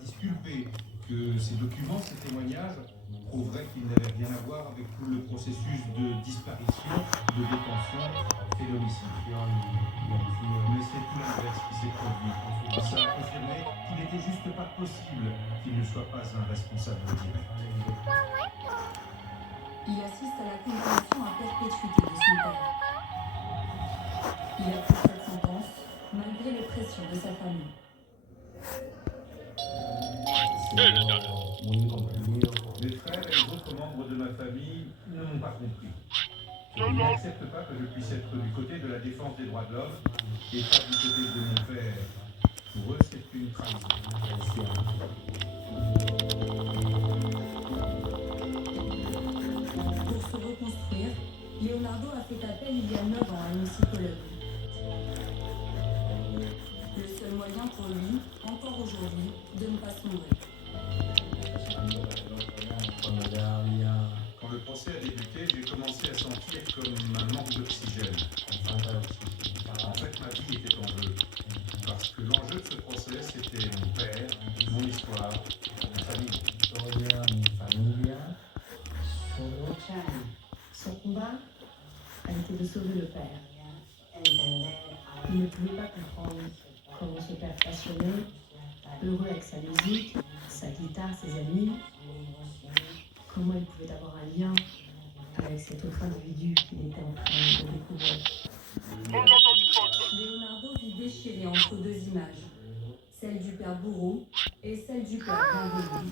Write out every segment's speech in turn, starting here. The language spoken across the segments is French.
disculpé, que ces documents, ces témoignages prouveraient qu'il n'avait rien à voir avec tout le processus de disparition, de détention et d'homicide. Mais c'est tout l'inverse qui s'est produit. Ça a confirmé qu'il n'était juste pas possible qu'il ne soit pas un responsable direct. Il assiste à la condamnation à perpétuité de son père. Il approuve cette sentence malgré les pressions de sa famille. Les frères et les autres membres de ma famille ne m'ont pas compris. Ils n'acceptent pas que je puisse être du côté de la défense des droits de l'homme et pas du côté de mon père. Pour eux, c'est une trahison. Pour se reconstruire, Leonardo a fait appel il y a 9 ans à une psychologue. Le seul moyen pour lui, encore aujourd'hui, de ne pas sombrer. Quand le procès a débuté, j'ai commencé à sentir comme un manque d'oxygène. En fait, ma vie était en jeu. Parce que l'enjeu de ce procès, c'était mon père, mon histoire, ma famille. Son combat a été de sauver le père. Il ne pouvait pas comprendre comment ce père passionné, heureux avec sa musique, sa guitare, ses amis, comment il pouvait avoir un lien avec cet autre individu qu'il était en train de découvrir. Leonardo vit déchiré entre deux images, celle du père bourreau et celle du père bienvenu.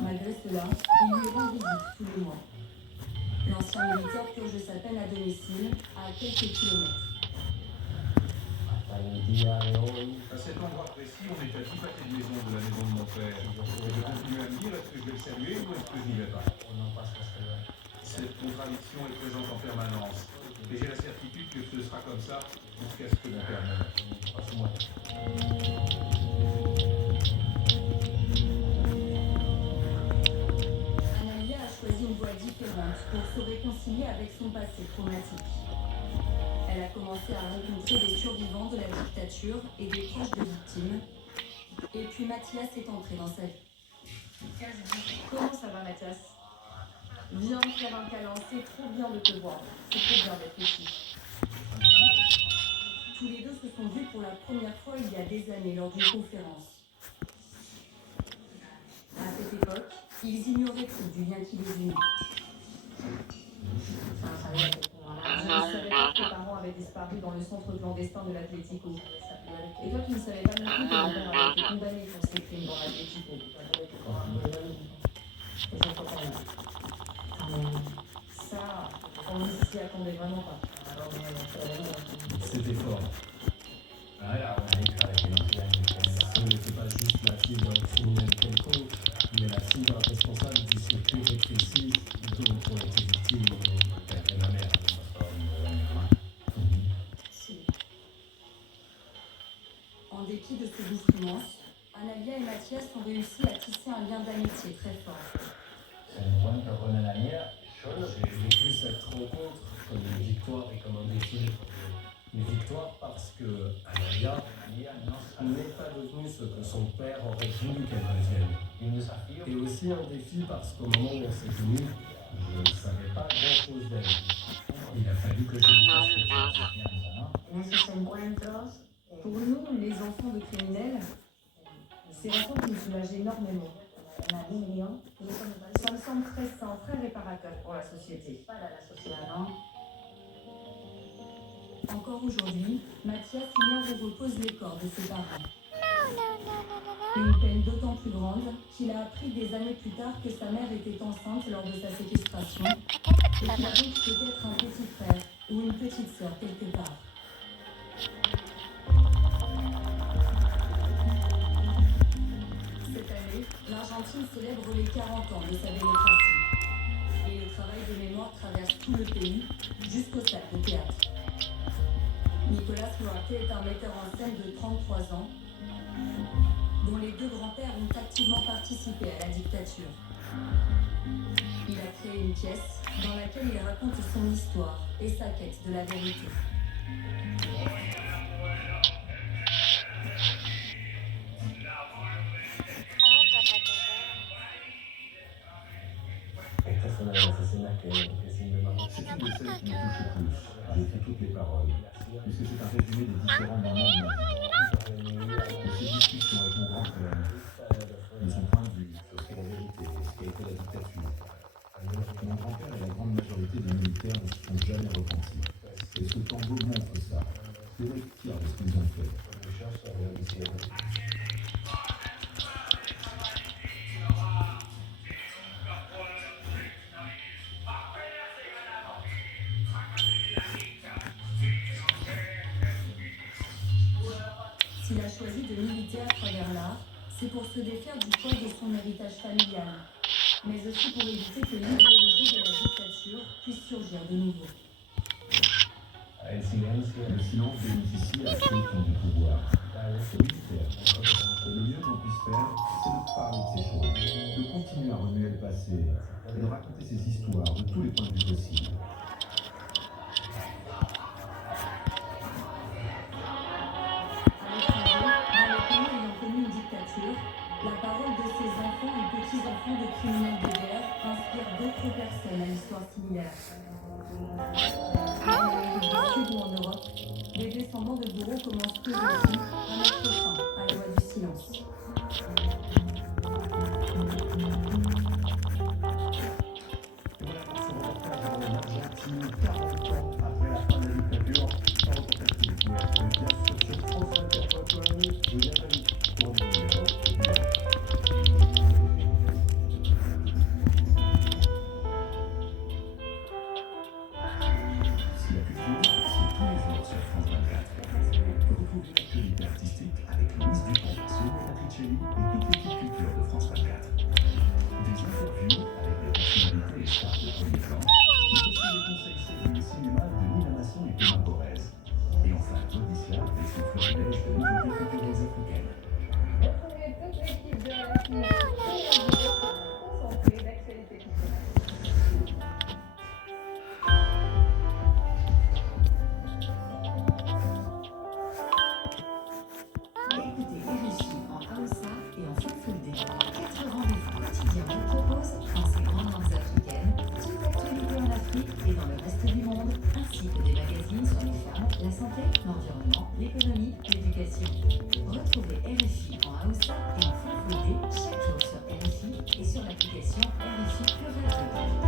Malgré cela, il lui rend visite tous les mois. L'ancien militaire purge sa peine à domicile, à quelques kilomètres. À cet endroit précis, on est à 10 pâtés de maison de la maison de mon père. Et je continue à me dire, est-ce que je vais le saluer ou est-ce que je n'y vais pas? Cette contradiction est présente en permanence. Et j'ai la certitude que ce sera comme ça jusqu'à ce que mon père meure. Analia a choisi une voie différente pour se réconcilier avec son passé traumatique. Elle a commencé à rencontrer des survivants de la dictature et des proches de victimes. Et puis Mathias est entré dans sa vie. Comment ça va, Mathias? Viens me faire un câlin, c'est trop bien de te voir. C'est trop bien d'être ici. Tous les deux se sont vus pour la première fois il y a des années lors d'une conférence. À cette époque, ils ignoraient tout du lien qui les unit. Je ne savais pas que tes parents avaient disparu dans le centre clandestin de l'Atlético. Et toi, tu ne savais pas non plus que mon père avait été condamné pour ses crimes dans l'Atlético. Ça, on ne s'y attendait vraiment pas. C'était fort. Ce n'était pas juste la fille d'un criminel quelconque, mais la fille d'un responsable du circuit répressif dont ont été victimes mon père et ma mère. En dépit de ces souffrances, Analia et Mathias ont réussi à tisser un lien d'amitié très fort. J'ai vécu cette rencontre comme une victoire et comme un défi. Une victoire parce que Analia n'est pas devenue ce que son père aurait voulu qu'elle devienne. Et aussi un défi parce qu'au moment où on s'est connus, je ne savais pas grand-chose d'elle. Il a fallu que je lui fasse confiance. Pour nous, les enfants de criminels, ces rencontres nous soulagent énormément. Ça me semble très sain, très réparateur pour la société. Encore aujourd'hui, Mathias ignore où reposent les corps de ses parents. Une peine d'autant plus grande qu'il a appris des années plus tard que sa mère était enceinte lors de sa séquestration et qu'il a donc peut-être un petit frère ou une petite sœur quelque part. Cette année, l'Argentine célèbre les 40 ans de sa démocratie. Et le travail de mémoire traverse tout le pays, jusqu'aux salles de théâtre. Nicolas Loarte est un metteur en scène de 33 ans, dont les deux grands-pères ont activement participé à la dictature. Il a créé une pièce dans laquelle il raconte son histoire et sa quête de la vérité. parole. puisque c'est un résumé des différents moments de ma vie, de ces discussions avec mon grand-père, de son point de vue sur ce qu'est la vérité et ce qu'a été la dictature. Mon grand-père et la grande majorité des militaires ne se sont jamais repentis. Et ce tambour montre ça. Il faut être fier de ce qu'ils ont fait. S'il a choisi de militer à travers l'art, c'est pour se défaire du poids de son héritage familial, mais aussi pour éviter que l'idéologie de la dictature puisse surgir de nouveau. Le silence bénéficie à ceux qui ont du pouvoir. Aux militaires. Et le mieux qu'on puisse faire, c'est de parler de ces choses, de continuer à remuer le passé et de raconter ces histoires de tous les points de vue possibles. À l'étranger, dans les pays ayant connu une dictature, la parole de ces enfants et petits-enfants de criminels de guerre inspire d'autres personnes à l'histoire similaire. En Amérique du Sud ou en Europe, les descendants de bourreaux commencent eux aussi à mettre fin à la loi du silence. Voilà pour ce reportage en Argentine, 40 ans après la fin de la dictature. Un reportage qui est bien sûr sur France 24.com. Je vous invite pour une vidéo. Si la culture, c'est tous les jours sur France 24. Retrouvez l'actualité artistique avec Louise Dupont, Sonia Patricelli et toute l'équipe culture de France 24. Des interviews avec des personnalités et stars de premier plan, mais aussi des conseils séries et cinéma de Nina Masson et Thomas Borès. Et enfin, Odyssia et son florilège de nouveautés culturelles africaines. Retrouvez toute l'équipe de la FIM tous les jours concentrée d'actualité culturelle. Écoutez RFI en Hausa et en Fulfulde. 4 rendez-vous quotidiens vous proposent, dans ces grandes langues africaines, toute l'actualité en Afrique et dans le reste du monde, ainsi que des magazines sur les femmes, la santé, l'environnement, l'économie, l'éducation. Retrouvez RFI en Hausa et en Fulfulde chaque jour sur RFI et sur l'application RFI Pure Radio.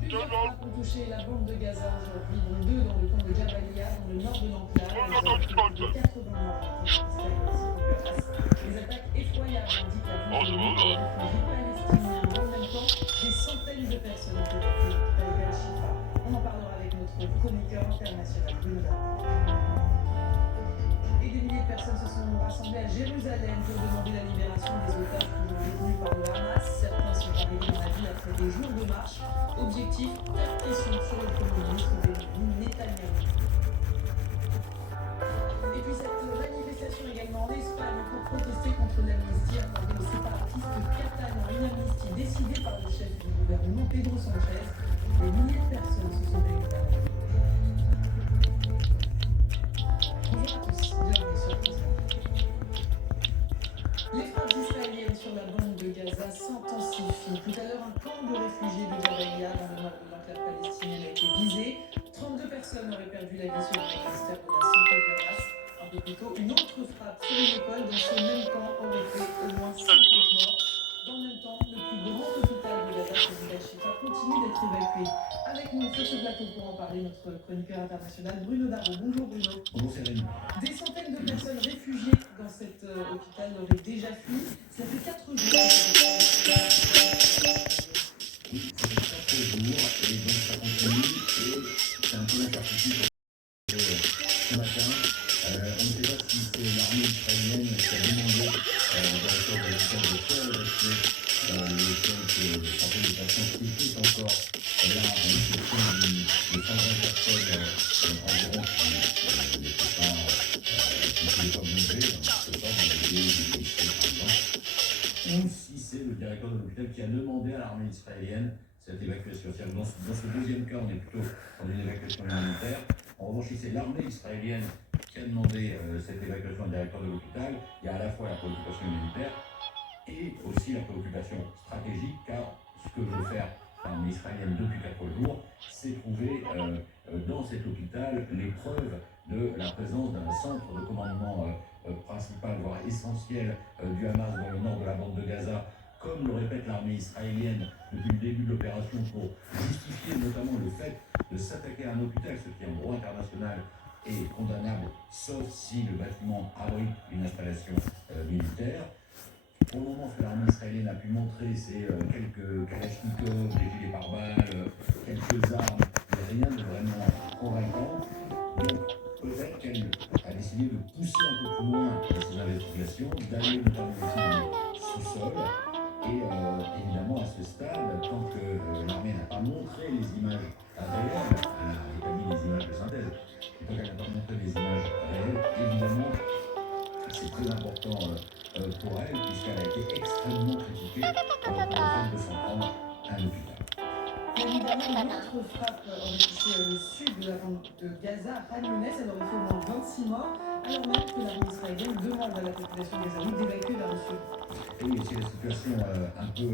Plusieurs frappes ont touché la bande de Gaza aujourd'hui, dont 2 dans le camp de Jabalia, dans le nord de l'enclave. Elles ont fait plus de 80 morts Les attaques effroyables indiquent la vie des réfugiés palestiniens. En même temps, des centaines de personnes ont été tuées à Al-Shifa. On en parlera avec notre chroniqueur international Bruno. Et des milliers de personnes se sont rassemblées à Jérusalem pour demander la libération des otages toujours détenus par le Hamas. Certains sont arrivés dans la ville après des jours de marche. Objectif, faire pression sur le Premier ministre Benjamin Netanyahou. Et puis cette manifestation également en Espagne pour protester contre l'amnistie accordée aux séparatistes catalans. Une amnistie décidée par le chef du gouvernement Pedro Sánchez. Des milliers de personnes se sont réunies. Bonjour à tous, bienvenue sur France 24. Les frappes israéliennes sur la bande de Gaza s'intensifient. Tout à l'heure, un camp de réfugiés de Jabalia dans le nord de l'enclave palestinienne a été visé. 32 personnes auraient perdu la vie selon le ministère de la Santé du Hamas. Un peu plus tôt, une autre frappe sur une école dans ce même camp aurait fait au moins 50 morts. Dans le même temps, le plus grand hôpital de Gaza, celui d'Al-Shifa, continue d'être évacué. Avec nous sur ce plateau pour en parler, notre chroniqueur international Bruno Darro. Bonjour Bruno. Bonjour Céline. Des centaines de personnes réfugiées dans cet hôpital auraient déjà fui. Ça fait 4 jours. Oui, ça fait 4 jours et donc ça continue et c'est un peu l'incertitude. Ce matin, on ne sait pas si c'est l'armée israélienne qui a demandé au directeur de l'hôpital de faire rester les quelques centaines de patients qui étaient encore là en exception de 120 personnes environ qui ne pouvaient pas bouger, on ne peut pas bouger des blessés par exemple, ou si c'est le directeur de l'hôpital qui a demandé à l'armée israélienne cette évacuation. Dans ce deuxième cas, on est plutôt dans une évacuation humanitaire. En revanche, si c'est l'armée israélienne qui a demandé cette évacuation au directeur de l'hôpital, il y a à la fois la préoccupation humanitaire et aussi la préoccupation stratégique, car ce que veut faire l'armée israélienne depuis 4 jours, c'est trouver dans cet hôpital les preuves de la présence d'un centre de commandement principal, voire essentiel du Hamas dans le nord de la bande de Gaza, comme le répète l'armée israélienne depuis le début de l'opération, pour justifier notamment le fait de s'attaquer à un hôpital, ce qui en droit international est condamnable, sauf si le bâtiment abrite une installation militaire. Pour le moment, ce que l'armée israélienne a pu montrer, c'est quelques kalachnikovs, des gilets pare-balles, quelques armes, mais rien de vraiment convaincant. Donc, peut-être qu'elle a décidé de pousser un peu plus loin ses investigations, d'aller notamment aussi dans les sous-sols. Et évidemment, à ce stade, tant que l'armée n'a pas montré les images réelles, elle a établi des images de synthèse, et tant qu'elle n'a pas montré les images réelles, évidemment, c'est très important pour elle, puisqu'elle a été extrêmement critiquée pour le fait de s'en prendre à un hôpital. Évidemment, une autre frappe aurait touché le sud de la bande de Gaza, Khan Younes. Elle aurait fait au moins 26 morts, alors même que l'armée israélienne demande à la population gazaoui d'évacuer vers le sud. Et oui, c'est la situation un peu,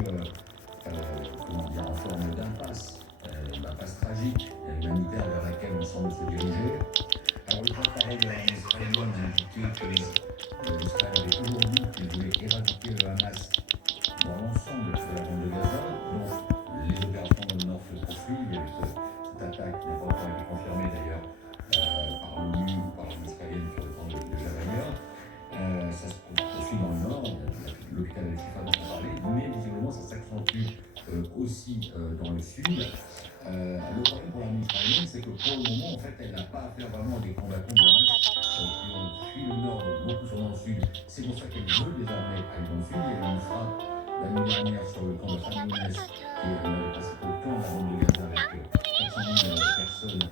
en forme d'impasse, l'impasse tragique humanitaire vers laquelle on semble se diriger. Alors le porte-parole de l'armée israélienne a indiqué que l'Israël avait toujours dit qu'il voulait éradiquer le Hamas dans l'ensemble de la bande de Gaza. Donc les opérations dans le nord se poursuivent. Il y a eu cette attaque qui n'a pas encore été confirmée d'ailleurs par l'ONU ou par l'armée israélienne sur le camp de Jabalia. Ça se poursuit dans le nord, l'hôpital Al-Shifa dont on parlait, mais visiblement ça s'accentue aussi dans le sud. Le problème pour l'armée israélienne, c'est que pour le moment, en fait, elle n'a pas affaire vraiment à des combattants de Hamas qui ont fui le nord, beaucoup sont dans le sud. C'est pour ça qu'elle veut désormais aller dans le sud. Il y a eu une frappe la nuit dernière sur le camp de Khan Younes, qui est l'un des principaux camps de la bande de Gaza, avec 400 000 personnes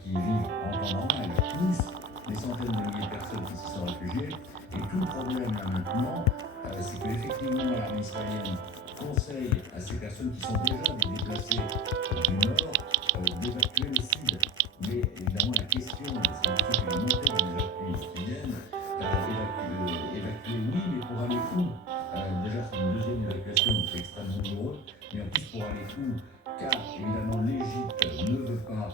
qui y vivent en temps normal, plus des centaines de milliers de personnes qui s'y sont réfugiées. Et tout le problème là maintenant, c'est qu'effectivement l'armée israélienne conseille à ces personnes qui sont déjà des déplacés du nord d'évacuer le sud. Mais évidemment la question, c'est une question qui va monter dans les heures qui viennent, évacuer oui, mais pour aller où? Déjà c'est une deuxième évacuation, donc c'est extrêmement douloureux, mais en plus pour aller où? Car évidemment l'Égypte ne veut pas,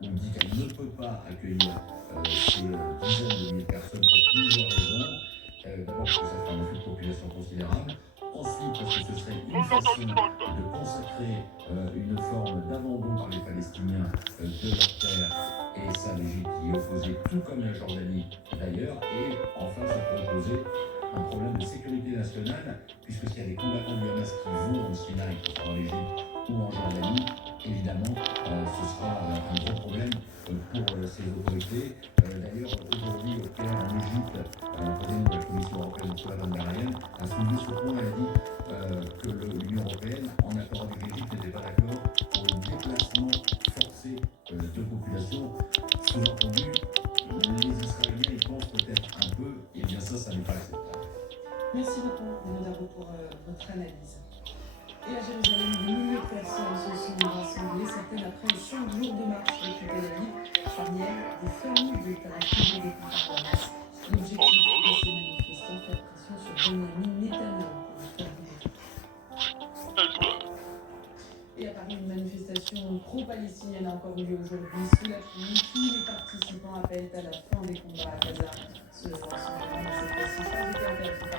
ou dit qu'elle ne peut pas accueillir ces dizaines de milliers de personnes pour plusieurs raisons. D'abord parce que ça ferait un flux de population considérable. Ensuite parce que ce serait une façon de consacrer une forme d'abandon par les Palestiniens de leur terre. Et ça, l'Égypte y est opposée, tout comme la Jordanie d'ailleurs. Et enfin, ça peut poser un problème de sécurité nationale, puisque s'il y a des combattants du Hamas qui vont en Sinaï, que ce soit en Égypte ou en Jordanie, évidemment, ce sera un gros problème pour ces autorités. D'ailleurs, aujourd'hui, au Caire, en Égypte, Ursula von der Leyen a soulevé ce point. Elle a dit que l'Union européenne, en accord avec l'Égypte, n'était pas d'accord pour le déplacement forcé de population. Sous-entendu, les Israéliens y pensent peut-être un peu, et bien ça n'est pas acceptable. Merci beaucoup, Benoît, pour votre analyse. Et à Jérusalem, des milliers de personnes se sont rassemblées, certaines après 5 jours de marche depuis Tel Aviv. Parmi elles, des familles d'États privés des par Hamas. L'objectif de ces manifestants, faire pression sur Benjamin Netanyahu pour le faire bouger. Et à Paris, une manifestation pro-palestinienne a encore eu lieu aujourd'hui. Sous la pluie, tous les participants appellent à la fin des combats à Gaza. Ce rassemblement ne s'est pas été interdit par la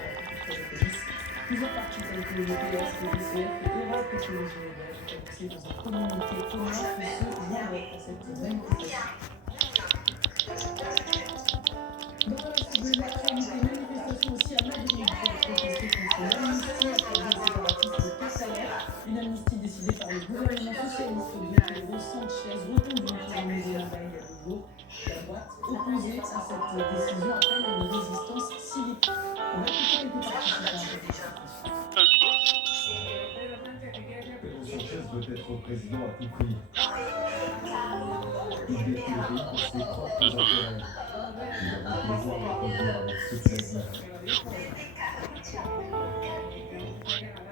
police. Plusieurs partis tels que le PS, le DCF et Europe Écologie Les Verts ont annoncé dans un communiqué commun qu'ils se joindraient à cette manifestation. Dans le reste de l'actualité, manifestation aussi à Madrid pour protester contre l'amnistie accordée aux séparatistes catalanes. Une amnistie décidée par le gouvernement socialiste de Pedro Sanchez, reconduite par le Venezuela il y a 2 jours. La droite, opposée à cette décision, appelle à une résistance civique. On va écouter quelques participants. Pedro Sanchez veut être président à tout prix. Il défie le pays pour ses propres intérêts. Il va donc devoir revenir avec toute la vie.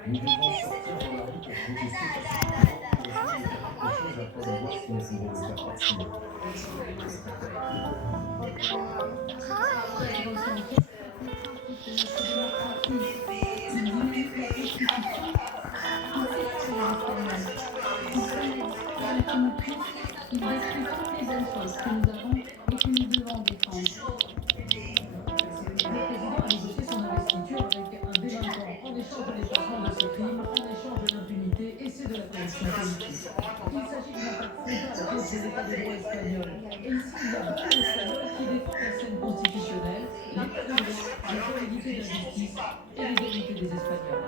Nous devons sortir dans la rue pour protester pacifiquement pour essayer de faire quelque chose afin de voir si nous pouvons le faire partir. Il détruit toutes les belles choses que nous avons et que nous devons défendre. Le président a négocié son investiture avec un délinquant en échange de l'effacement de ses crimes, en échange de l'impunité et c'est de la corruption politique. Il s'agit d'une attaque frontale contre l'état de droit espagnol. Et ici, il y a beaucoup d'Espagnols qui défendent la scène constitutionnelle, l'état de droit, la validité de la justice et l'égalité des Espagnols.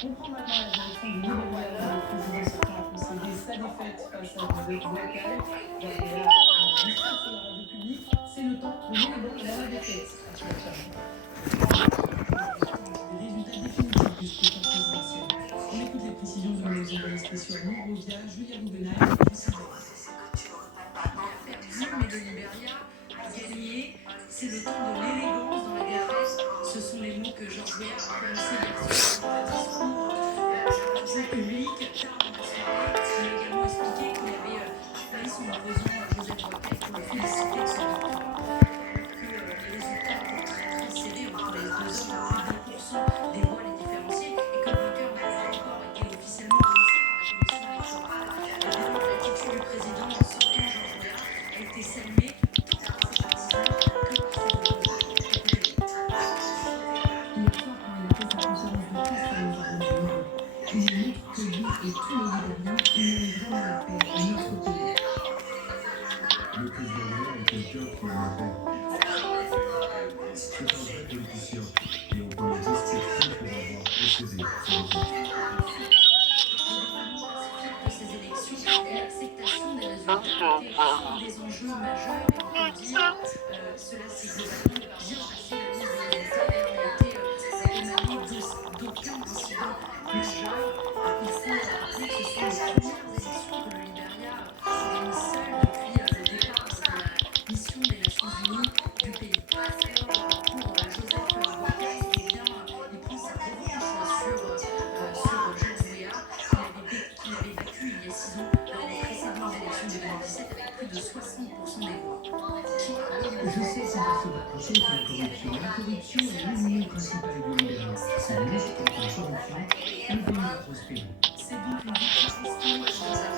On prend maintenant la direction du Nigeria. Le président sortant a concédé sa défaite face à une vote locale. Gabriel a dit sur la radio publique, c'est le temps de l'élément de la défaite. Les résultats définitifs du scrutin présidentiel. On écoute les précisions de nos envoyés spéciaux à Monrovia, Julia Gouvenaï et Lucie Boris. Mais le Liberia a gagné. C'est le temps de l'élégance dans la défaite. Ce sont les mots que George Weah a prononcés hier soir dans un discours public tard dans la soirée. Il a également expliqué qu'il avait appelé son opposant Joseph Boakai pour le féliciter de son victoire. Que les résultats étaient très serrés entre les 2 hommes, plus de 2% des voix les différenciées, et que le vainqueur n'a pas encore été officiellement annoncé par la commission électorale. L'attitude du président sortant George Weah a été saluée tant par ses partisans que par ses opposants. Hier soir, quand il a fait sa conférence de presse à l'Europe, il montre que lui et tous les Libériens aiment vraiment la paix dans notre pays. Le président Weah est quelqu'un qui aime la paix. C'est un vrai politicien et on peut le respecter pour avoir procédé à ces élections. De ces élections et l'acceptation des résultats étaient un des enjeux majeurs et on peut le dire, cela s'est globalement bien passé. La liste des résultats n'a été émanée d'aucun incident majeur. Il faut rappeler que ce sont les premières élections que le Liberia organise seul depuis le départ de la mission des Nations Unies du pays. Pour Joseph Boakai, eh bien, il prend sa revanche sur George Weah, qu'il avait battu il y a 6 ans lors des précédentes élections de 2017 avec plus de 60% des voix. Je sais qu'on va se battre contre la corruption. La corruption est l'ennemi principal du Libéria. C'est lutte contre la corruption, le pays va prospérer. C'est donc une victoire historique dans sa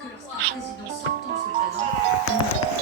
que lorsqu'un président sortant se présente,